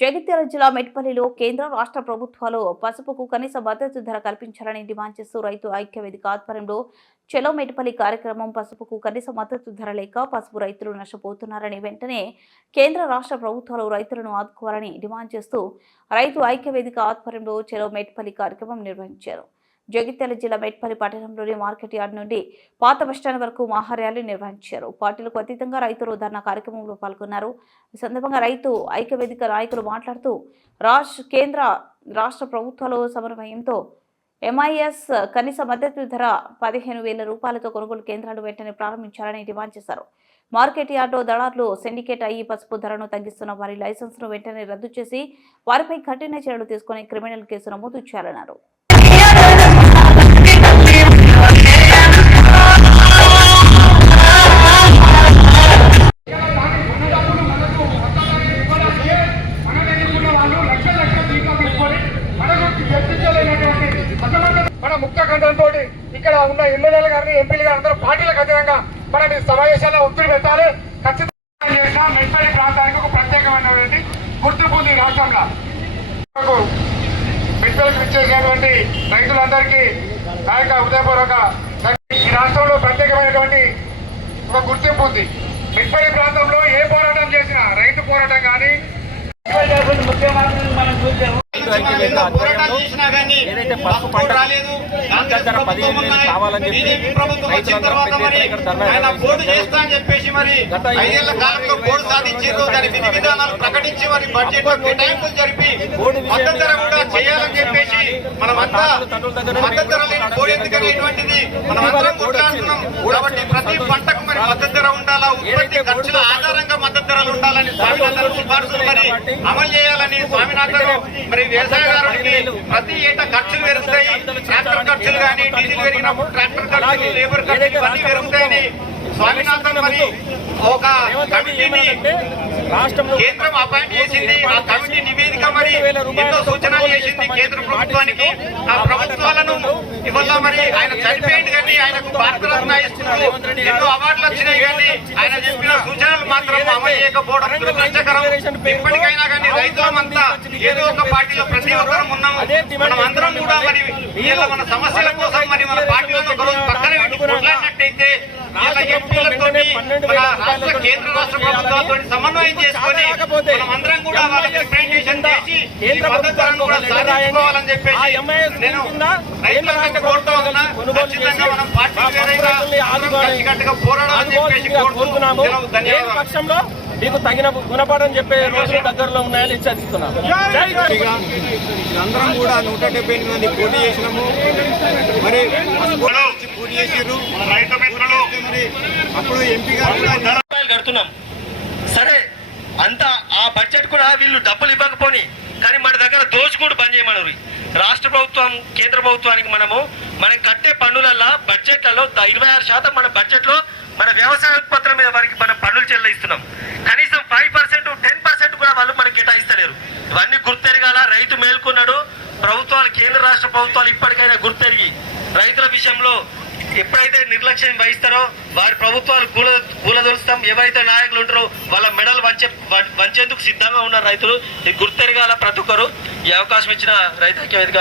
జగిత్యాల జిల్లా మెట్పల్లిలో కేంద్ర రాష్ట్ర ప్రభుత్వాలు పసుపుకు కనీస మద్దతు ధర కల్పించాలని డిమాండ్ చేస్తూ రైతు ఐక్య వేదిక ఆధ్వర్యంలో చలో మెట్పల్లి కార్యక్రమం. పసుపుకు కనీస మద్దతు ధర లేక పసుపు రైతులు నష్టపోతున్నారని, వెంటనే కేంద్ర రాష్ట్ర ప్రభుత్వాలు రైతులను ఆదుకోవాలని డిమాండ్ చేస్తూ రైతు ఐక్య వేదిక ఆధ్వర్యంలో చలో మెట్పల్లి కార్యక్రమం నిర్వహించారు. జగిత్యాల జిల్లా మెట్పల్లి పట్టణంలోని మార్కెట్ యార్డ్ నుండి పాత బస్టాండ్ వరకు మహా ర్యాలీ నిర్వహించారు. పార్టీలకు అతీతంగా రైతులు ధర్నా కార్యక్రమంలో పాల్గొన్నారు. ఈ సందర్భంగా రైతు ఐక్య వేదిక నాయకులు మాట్లాడుతూ కేంద్ర రాష్ట్ర ప్రభుత్వాల సమన్వయంతో ఎంఐఎస్ కనీస మద్దతు ధర 15,000 రూపాయలతో కొనుగోలు కేంద్రాలు వెంటనే ప్రారంభించాలని డిమాండ్ చేశారు. మార్కెట్ యార్డ్లో దళారులు సిండికేట్ అయ్యి పసుపు ధరను తగ్గిస్తున్న వారి లైసెన్స్ను వెంటనే రద్దు చేసి వారిపై కఠిన చర్యలు తీసుకుని క్రిమినల్ కేసు నమోదు చేయాలన్నారు. మన ముక్త కంఠంతో ఇక్కడ ఉన్న ఎమ్మెల్యేలు గారిని ఎంపీలు గారు అందరూ పార్టీలకు అతీతంగా మన సమావేశాల్లో ఒత్తిడి పెట్టాలి. ఖచ్చితంగా మెట్పల్లి ప్రాంతానికి ఒక ప్రత్యేకమైనటువంటి గుర్తింపు ఉంది రాష్ట్రంలో. మెట్పల్లికి ఇచ్చేసినటువంటి రైతులందరికీ నా యొక్క హృదయపూర్వక ఈ రాష్ట్రంలో ప్రత్యేకమైనటువంటి ఒక గుర్తింపు ఉంది. మెట్పల్లి ప్రాంతంలో ఏ పోరాటం చేసినా రైతు పోరాటం కానీ మనం చూసాము. ఏదైతే పసుపు పంట ధర 15,000 కావాలని చెప్పి ప్రకటించి మరి బడ్జెట్ కేటాయింపులు జరిపి మద్దతు ధర కూడా చేయాలని చెప్పేసి మనమంతా మద్దతు ధర లేని పోయేందుకనేటువంటిది మనమందరం కొట్లాడుతున్నాం. కాబట్టి ప్రతి పంటకు మరి మద్దతు ధర ఉండాలా, ఉత్పత్తి ఖర్చుల ఆధారంగా మద్దతు ధరలు ఉండాలని స్వామినాథన్ సిఫార్సులు మరి అమలు చేయాలని స్వామినాథన్ మరి వ్యవసాయదారుడికి ప్రతి ఏటా ఖర్చులు పెరుగుతాయి. ట్రాక్టర్ ఖర్చులు కానీ డీజిల్ పెరిగినప్పుడు ట్రాక్టర్ ఖర్చులు, లేబర్ ఖర్చులు ఇవన్నీ పెరుగుతాయని స్వామినాథన్ మరి ఒక కమిటీని కేంద్రం అపాయింట్ చేసింది. ఆ కమిటీ నివేదిక మరి ఎన్నో సూచనలు చేసింది కేంద్ర ప్రభుత్వానికి. ఆ ప్రభుత్వాలను ఇవల్ల మరి ఆయన చనిపోయింది కానీ ఆయనకు భారతరత్న ఇస్తున్నారు, ఎన్నో అవార్డులు వచ్చినాయి కానీ ఆయన చెప్పిన సూచనలు మాత్రం అమలు చేయకపోవడం దురదృష్టకరం. ఇప్పటికైనా కానీ రైతులమంతా ఏదో ఒక పార్టీలో ప్రతి ఒక్కరం ఉన్నాము. మనం అందరం కూడా మరి వీళ్ళ మన సమస్యల కోసం మరి మన పార్టీలను ఒకరోజు పక్కన పెట్టి కొట్లాడినట్టయితే ఎంపీలతో మన రాష్ట్ర కేంద్ర రాష్ట్ర ప్రభుత్వాలతో సమన్వయం చేసుకొని మనం అందరం కూడా వాళ్ళకి రిప్రజెంటేషన్ చేసి ఈ పద్ధతులను కూడా సాధించుకోవాలని చెప్పేసి నేను రైతులందరికీ కోరుతూ ఉన్నా. ఖచ్చితంగా మనం పార్టీ కలిసికట్టుగా పోరాడాలని చెప్పేసి కోరుతున్నాము. ధన్యవాదాలు. మీకు తగిన గుణపాఠం చెప్పే రోజులు దగ్గరలో ఉన్నాయని హెచ్చరిస్తున్నాను. అందరం కూడా 178 మంది పోటీ చేసినాము. మరి పోటీ చేసారు రైతు మిత్రులు. మరి అప్పుడు ఎంపీ గారు కడుతున్నాం సరే, అంతా ఆ బడ్జెట్ కూడా వీళ్ళు డబ్బులు ఇవ్వకపోని కానీ మన దగ్గర దోచుకుంటూ బంద్ చేయమన్నారు. రాష్ట్ర ప్రభుత్వం కేంద్ర ప్రభుత్వానికి మనం కట్టే పన్నులల్లో బడ్జెట్లలో 26% మన బడ్జెట్లో మన వ్యవసాయ ఉత్పత్తుల మీద వారికి మనం పన్నులు చెల్లిస్తున్నాం. కనీసం 5%, 10% కూడా వాళ్ళు మనకి కేటాయిస్తలేరు. ఇవన్నీ గుర్తెరగాల. రైతు మేల్కొన్నాడు. ప్రభుత్వాలు కేంద్ర రాష్ట్ర ప్రభుత్వాలు ఇప్పటికైనా గుర్తెరిగి రైతుల విషయంలో ఎప్పుడైతే నిర్లక్ష్యం వహిస్తారో వారి ప్రభుత్వాలు కూలదొలుస్తాం. ఎవరైతే నాయకులు ఉంటారో వాళ్ళ మెడలు వంచేందుకు సిద్ధంగా ఉన్నారు రైతులు. ఇది గుర్తెరగాల ప్రతి ఒక్కరు. ఈ అవకాశం ఇచ్చిన రైతు ఐక్య వేదిక